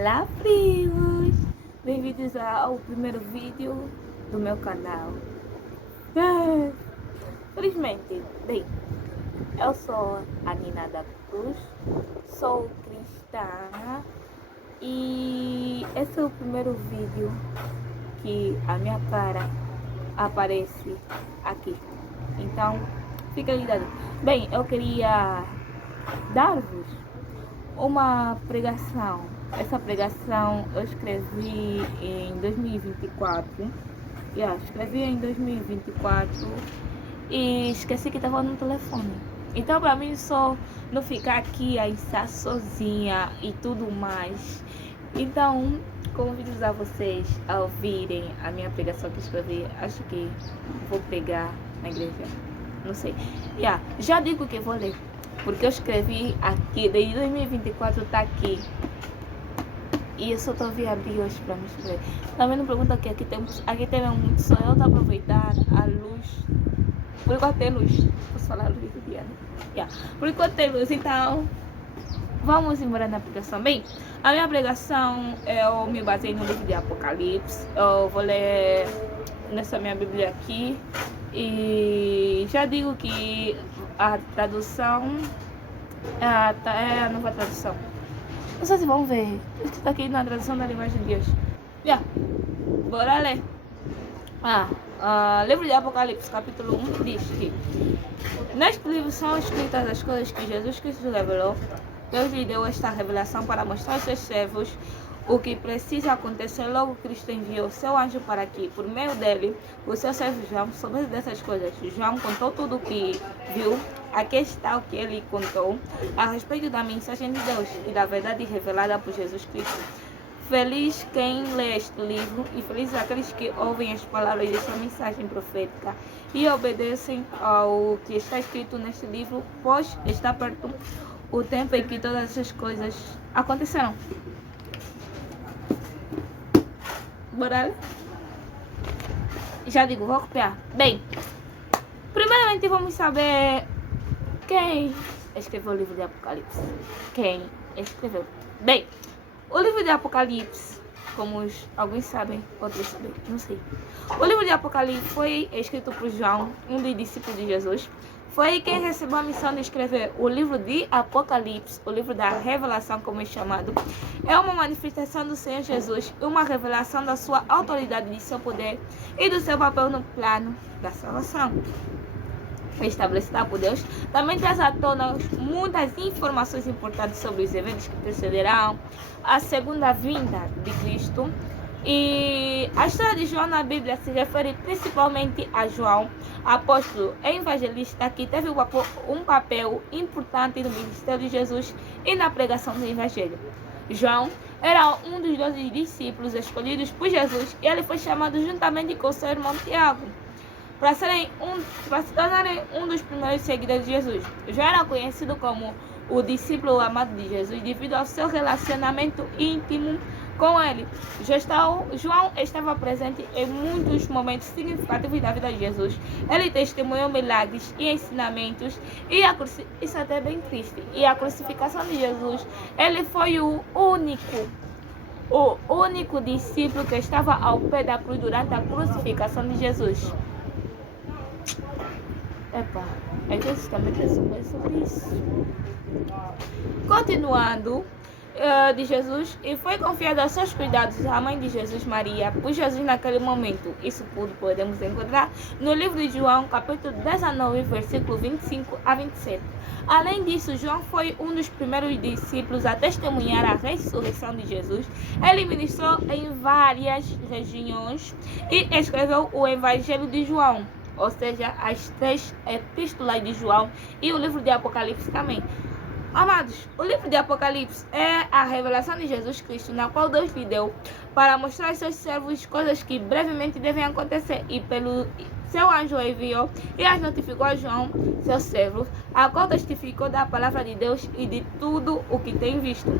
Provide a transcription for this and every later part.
Olá, primos! Bem-vindos ao primeiro vídeo do meu canal. Felizmente, bem, eu sou a Nina da Cruz, sou cristã e esse é o primeiro vídeo que a minha cara aparece aqui. Então, fica ligado. Bem, eu queria dar-vos uma pregação. Essa pregação eu escrevi em 2024. Escrevi em 2024 e esqueci que estava no telefone. Então, para mim, só não ficar aqui a ensaiar sozinha e tudo mais. Então, convido a vocês a ouvirem a minha pregação que escrevi. Acho que vou pregar na igreja. Não sei. Já digo que vou ler, porque eu escrevi aqui, desde 2024 tá aqui. E eu só tô vindo abrir hoje para me escrever. Também não pergunta que aqui tem muito sol. Eu tô aproveitando a luz. Por enquanto tem luz. Posso falar luz do dia, né? Por enquanto tem luz, então vamos embora na pregação. Bem, a minha pregação eu me baseei no livro de Apocalipse. Eu vou ler nessa minha Bíblia aqui. E já digo que a tradução é a nova tradução. Não sei se vão ver. Está aqui na tradução da linguagem de hoje. Bora ler. Livro de Apocalipse, capítulo 1, diz que neste livro são escritas as coisas que Jesus Cristo revelou. Deus lhe deu esta revelação para mostrar aos seus servos o que precisa acontecer. Logo Cristo enviou seu anjo para que, por meio dele, o seu servo João soubesse dessas coisas. João contou tudo o que viu. Aqui está o que ele contou a respeito da mensagem de Deus e da verdade revelada por Jesus Cristo. Feliz quem lê este livro e felizes aqueles que ouvem as palavras desta mensagem profética e obedecem ao que está escrito neste livro, pois está perto o tempo em que todas essas coisas acontecerão. Bora? Já digo, vou copiar. Bem, primeiramente vamos saber quem escreveu o livro de Apocalipse. Quem escreveu? Bem, o livro de Apocalipse, como alguns sabem, outros sabem, não sei. O livro de Apocalipse foi escrito por João, um dos discípulos de Jesus. Foi quem recebeu a missão de escrever o livro de Apocalipse, o livro da revelação, como é chamado. É uma manifestação do Senhor Jesus, uma revelação da sua autoridade, de seu poder e do seu papel no plano da salvação estabelecida por Deus. Também traz à tona muitas informações importantes sobre os eventos que precederão a segunda vinda de Cristo. E a história de João na Bíblia se refere principalmente a João, apóstolo e evangelista, que teve um papel importante no ministério de Jesus e na pregação do evangelho. João era um dos 12 discípulos escolhidos por Jesus e ele foi chamado juntamente com seu irmão Tiago para se tornarem um dos primeiros seguidores de Jesus. João era conhecido como o discípulo amado de Jesus devido ao seu relacionamento íntimo com ele. João estava presente em muitos momentos significativos da vida de Jesus. Ele testemunhou milagres e ensinamentos isso até é bem triste. E a crucificação de Jesus, ele foi o único discípulo que estava ao pé da cruz durante a crucificação de Jesus. Às também tem sobre isso. Continuando, de Jesus, e foi confiado aos seus cuidados a mãe de Jesus, Maria, por Jesus naquele momento. Isso tudo podemos encontrar no livro de João, capítulo 19, versículo 25 a 27. Além disso, João foi um dos primeiros discípulos a testemunhar a ressurreição de Jesus. Ele ministrou em várias regiões e escreveu o Evangelho de João, ou seja, as 3 epístolas de João e o livro de Apocalipse também. Amados, o livro de Apocalipse é a revelação de Jesus Cristo, na qual Deus lhe deu para mostrar aos seus servos coisas que brevemente devem acontecer, e pelo seu anjo enviou e as notificou a João, seu servo, a qual testificou da palavra de Deus e de tudo o que tem visto.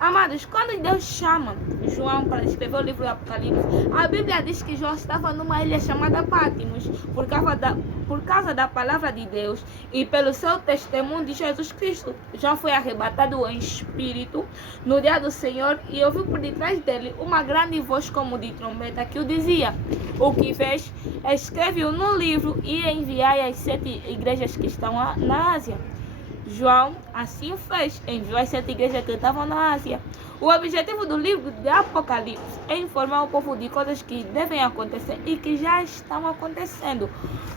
Amados, quando Deus chama João para escrever o livro do Apocalipse, a Bíblia diz que João estava numa ilha chamada Patmos, por causa da palavra de Deus e pelo seu testemunho de Jesus Cristo. João foi arrebatado em espírito no dia do Senhor e ouviu por detrás dele uma grande voz como de trombeta que o dizia: o que vês, escreve-o no livro e enviai às 7 igrejas que estão na Ásia. João assim fez, enviou as 7 igrejas que estavam na Ásia. O objetivo do livro de Apocalipse é informar o povo de coisas que devem acontecer e que já estão acontecendo,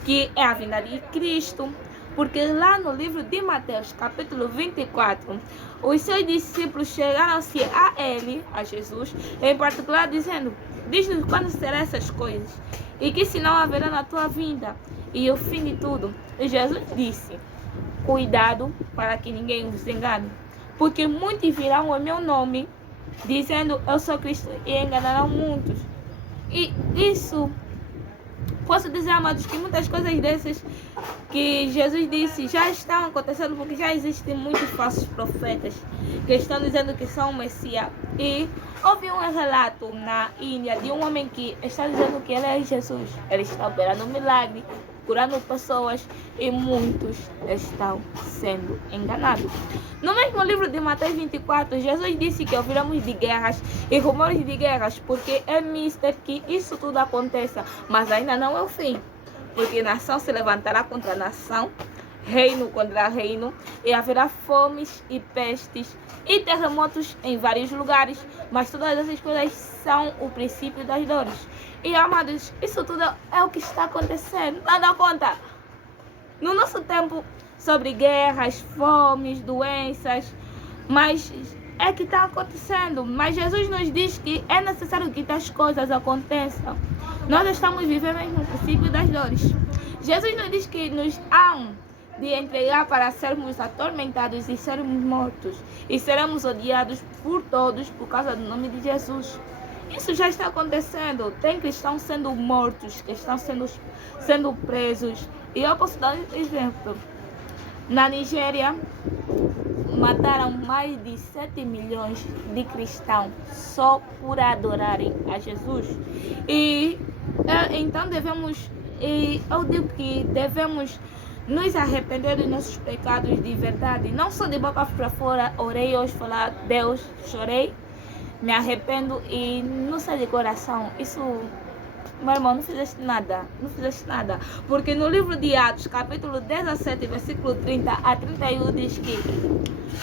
que é a vinda de Cristo. Porque lá no livro de Mateus, capítulo 24, os seus discípulos chegaram-se a ele, a Jesus, em particular dizendo: diz-nos quando serão essas coisas, e que sinal haverá na tua vinda, e o fim de tudo. E Jesus disse: cuidado para que ninguém os engane, porque muitos virão em meu nome, dizendo eu sou Cristo, e enganarão muitos. E isso, posso dizer, amados, que muitas coisas dessas que Jesus disse já estão acontecendo, porque já existem muitos falsos profetas que estão dizendo que são o Messias. E houve um relato na Índia de um homem que está dizendo que ele é Jesus. Ele está operando um milagre, curando pessoas, e muitos estão sendo enganados. No mesmo livro de Mateus 24, Jesus disse que ouviremos de guerras e rumores de guerras, porque é mister que isso tudo aconteça, mas ainda não é o fim, porque nação se levantará contra nação, reino contra reino, e haverá fomes e pestes e terremotos em vários lugares, mas todas essas coisas são o princípio das dores. E amados, isso tudo é o que está acontecendo. Nada conta. No nosso tempo, sobre guerras, fomes, doenças, mas é que está acontecendo. Mas Jesus nos diz que é necessário que tais coisas aconteçam. Nós estamos vivendo no princípio das dores. Jesus nos diz que nos há de entregar para sermos atormentados e sermos mortos, e seremos odiados por todos por causa do nome de Jesus. Isso já está acontecendo. Tem cristãos sendo mortos, que estão sendo presos. E eu posso dar um exemplo. Na Nigéria, mataram mais de 7 milhões de cristãos só por adorarem a Jesus. E então eu digo que devemos nos arrepender dos nossos pecados de verdade. Não só de boca para fora, orei hoje, falar: Deus, chorei, me arrependo, e não sai de coração. Isso, meu irmão, não fizeste nada. Porque no livro de Atos, capítulo 17, versículo 30 a 31, diz que: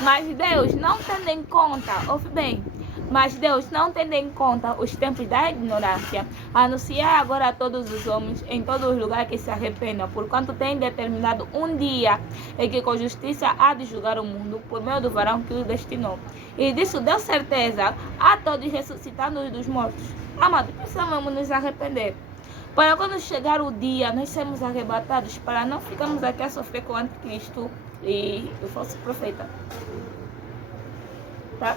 mas Deus não tendo em conta, ouve bem, mas Deus não tendo em conta os tempos da ignorância, anunciar agora a todos os homens em todos os lugares que se arrependam, porquanto tem determinado um dia em que com justiça há de julgar o mundo por meio do varão que o destinou. E disso deu certeza a todos, ressuscitando dos mortos. Amados, precisamos nos arrepender, para quando chegar o dia nós sermos arrebatados, para não ficarmos aqui a sofrer com o anticristo e o falso profeta. Tá?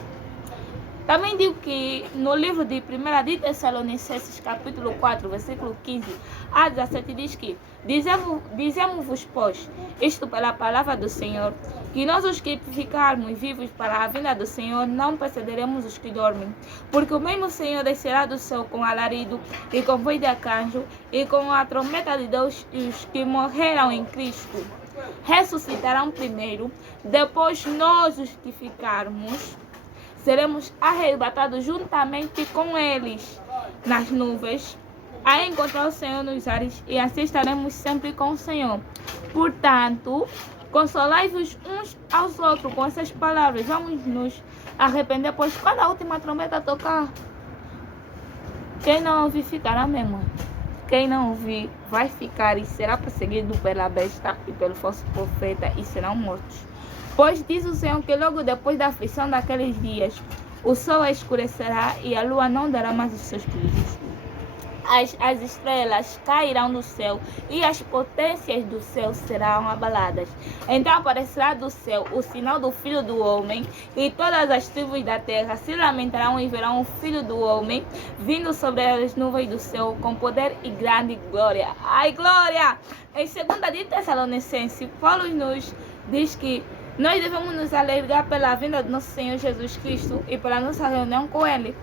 Também digo que no livro de 1 de Tessalonicenses, capítulo 4, versículo 15 a 17, diz que: dizemos-vos, pois, isto pela palavra do Senhor, que nós os que ficarmos vivos para a vinda do Senhor não precederemos os que dormem. Porque o mesmo Senhor descerá do céu com alarido e com voz de arcanjo e com a trombeta de Deus, e os que morreram em Cristo ressuscitarão primeiro. Depois nós, os que ficarmos, seremos arrebatados juntamente com eles nas nuvens, a encontrar o Senhor nos ares, e assim estaremos sempre com o Senhor. Portanto, consolai-vos uns aos outros com essas palavras. Vamos nos arrepender, pois quando a última trombeta tocar, quem não ouvir ficará mesmo. Quem não ouvir vai ficar e será perseguido pela besta e pelo falso profeta, e serão mortos. Pois diz o Senhor que logo depois da aflição daqueles dias, o sol escurecerá e a lua não dará mais os seus brilhos. As estrelas cairão do céu e as potências do céu serão abaladas. Então aparecerá do céu o sinal do Filho do Homem, e todas as tribos da terra se lamentarão e verão o Filho do Homem vindo sobre as nuvens do céu com poder e grande glória. Ai, glória! Em 2 de Tessalonicenses, Paulo nos diz que Nós devemos nos alegrar pela vinda do nosso Senhor Jesus Cristo e pela nossa reunião com Ele.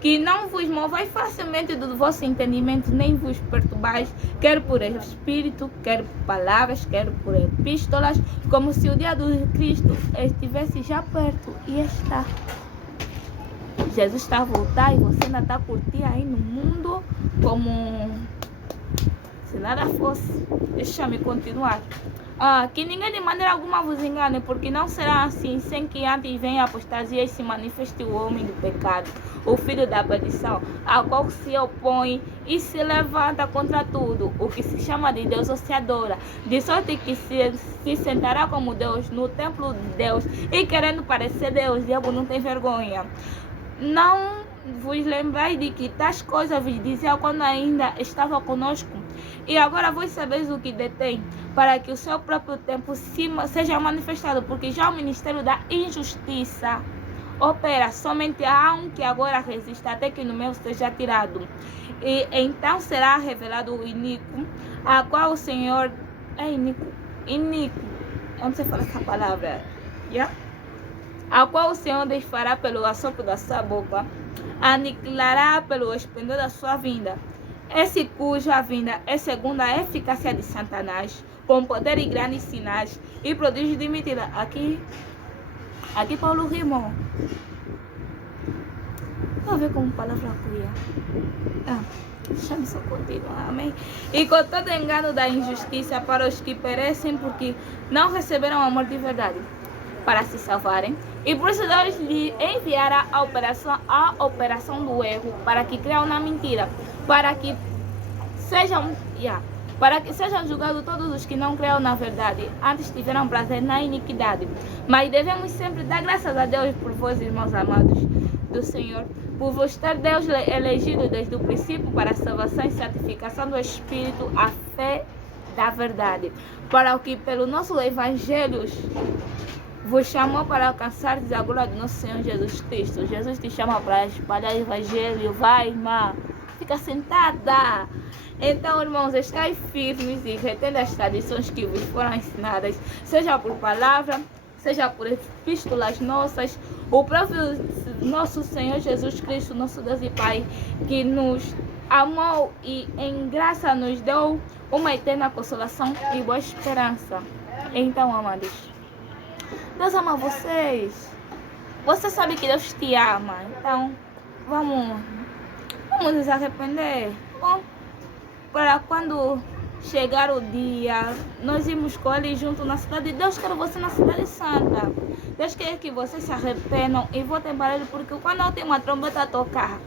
Que não vos movais facilmente do vosso entendimento, nem vos perturbais, quer por espírito, quer por palavras, quer por epístolas, como se o dia do Cristo estivesse já perto, e está. Jesus está a voltar e você ainda está a curtir aí no mundo como se nada fosse. Deixa-me continuar. Que ninguém de maneira alguma vos engane, porque não será assim, sem que antes venha a apostasia e se manifeste o homem do pecado, o filho da perdição, ao qual se opõe e se levanta contra tudo, o que se chama de Deus ou se adora, de sorte que se sentará como Deus no templo de Deus, e querendo parecer Deus, o diabo não tem vergonha. Não vos lembrais de que tais coisas vos dizia quando ainda estava conosco, e agora vós sabeis o que detém, para que o seu próprio tempo seja manifestado, porque já o ministério da injustiça opera, somente há um que agora resiste, até que no meio seja tirado. E então será revelado o iníquo, a qual o Senhor é iníquo, eu não sei falar essa palavra, a qual o Senhor desfará pelo assopro da sua boca, aniquilará pelo esplendor da sua vinda. Esse cuja vinda é segundo a eficácia de Satanás, com poder e grandes sinais e prodígios de mentira. Aqui Paulo rimou. Vamos ver como palavra cuia. Deixa-me só continuar, amém? E com todo engano da injustiça para os que perecem, porque não receberam o amor de verdade, para se salvarem. E por isso Deus lhe enviará a operação do erro, para que creiam na mentira, para que sejam julgados todos os que não creiam na verdade, antes tiveram prazer na iniquidade. Mas devemos sempre dar graças a Deus por vós, irmãos amados do Senhor, por vos ter Deus elegido desde o princípio para a salvação e santificação do Espírito, a fé da verdade, para o que pelo nosso Evangelho vos chamou para alcançar a glória do nosso Senhor Jesus Cristo. Jesus te chama para espalhar o Evangelho. Vai, irmã, fica sentada. Então, irmãos, estai firmes e retendo as tradições que vos foram ensinadas, seja por palavra, seja por epístolas nossas. O próprio nosso Senhor Jesus Cristo, nosso Deus e Pai, que nos amou e em graça nos deu uma eterna consolação e boa esperança. Então, amados, Deus ama vocês. Você sabe que Deus te ama. Então, vamos nos arrepender. Bom, para quando chegar o dia, nós irmos com Ele junto na cidade. Deus quer você na cidade santa. Deus quer que vocês se arrependam e voltem para Ele, porque quando a última trombeta tocar,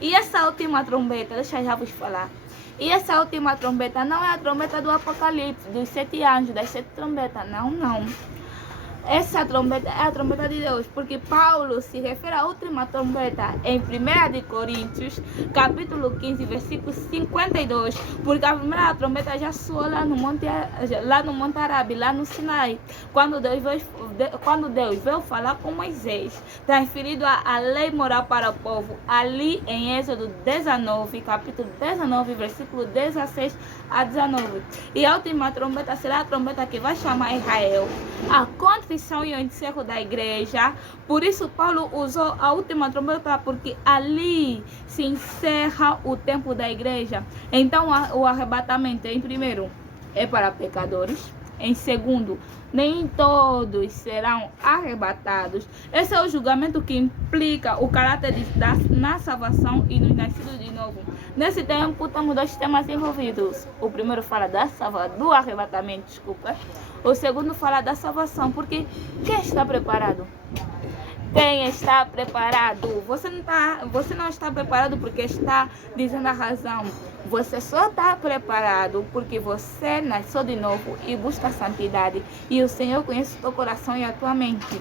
e essa última trombeta, deixa eu já vos falar, e essa última trombeta não é a trombeta do Apocalipse, dos 7 anjos, das 7 trombetas, não. Essa trombeta é a trombeta de Deus, porque Paulo se refere à última trombeta em 1 de Coríntios, capítulo 15, versículo 52, porque a primeira trombeta já soou lá no Monte Arabe, lá no Sinai, quando Deus veio falar com Moisés, transferido a lei moral para o povo, ali em Êxodo 19, capítulo 19, versículo 16 a 19. E a última trombeta será a trombeta que vai chamar Israel a contrição e o encerro da igreja. Por isso Paulo usou a última trombeta, porque ali se encerra o tempo da igreja. Então o arrebatamento, em primeiro, é para pecadores. Em segundo, nem todos serão arrebatados. Esse é o julgamento que implica o caráter na salvação e nos nascidos de novo. Nesse tempo, temos 2 temas envolvidos. O primeiro fala do arrebatamento, O segundo fala da salvação, porque quem está preparado? Quem está preparado? Você não está preparado porque está dizendo a razão. Você só está preparado porque você nasceu de novo e busca a santidade. E o Senhor conhece o teu coração e a tua mente.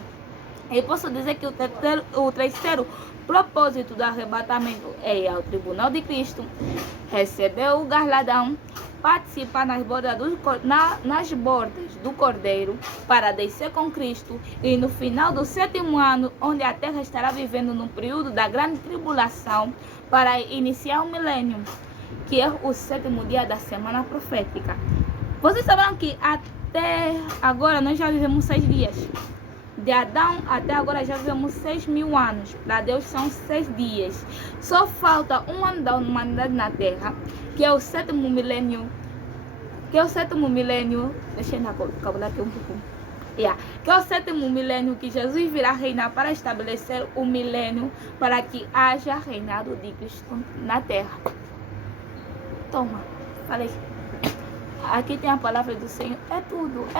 E posso dizer que o terceiro propósito do arrebatamento é ir ao tribunal de Cristo, receber o galardão, participar nas bordas do Cordeiro, para descer com Cristo, e no final do 7º ano, onde a terra estará vivendo no período da grande tribulação, para iniciar o milênio, que é o 7º dia da semana profética. Vocês saberão que até agora nós já vivemos 6 dias. De Adão até agora já vivemos 6.000 anos. Para Deus são 6 dias. Só falta um ano da humanidade na Terra, que é o 7º milênio. Deixa eu calcular aqui um pouco. Que é o 7º milênio, que Jesus virá reinar para estabelecer o milênio, para que haja reinado de Cristo na Terra. Toma, falei. Aqui tem a palavra do Senhor. É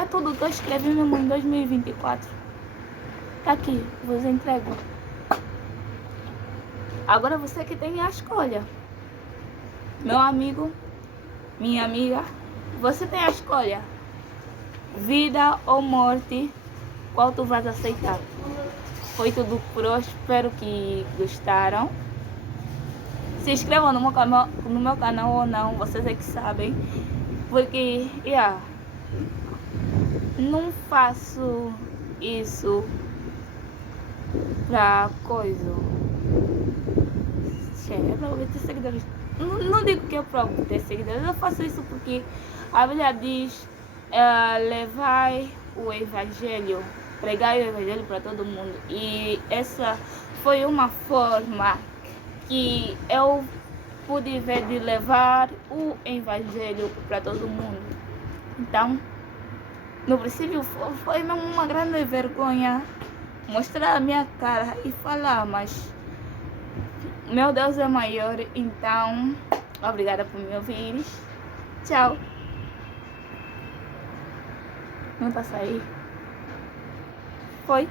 tudo que eu escrevi mesmo em 2024. Tá aqui, vos entrego. Agora você que tem a escolha. Meu amigo, minha amiga, você tem a escolha. Vida ou morte, qual tu vais aceitar? Foi tudo por hoje, espero que gostaram. Se inscrevam no meu canal ou não, vocês é que sabem. Porque, não faço isso pra coisa. É pra obter seguidores. Não digo que é pra obter seguidores, eu faço isso porque a Bíblia diz levai o evangelho, pregai o evangelho para todo mundo. E essa foi uma forma que eu pude ver de levar o evangelho para todo mundo. Então, no princípio foi mesmo uma grande vergonha mostrar a minha cara e falar, mas meu Deus é maior. Então, obrigada por me ouvir. Tchau. Não tá sair? Foi?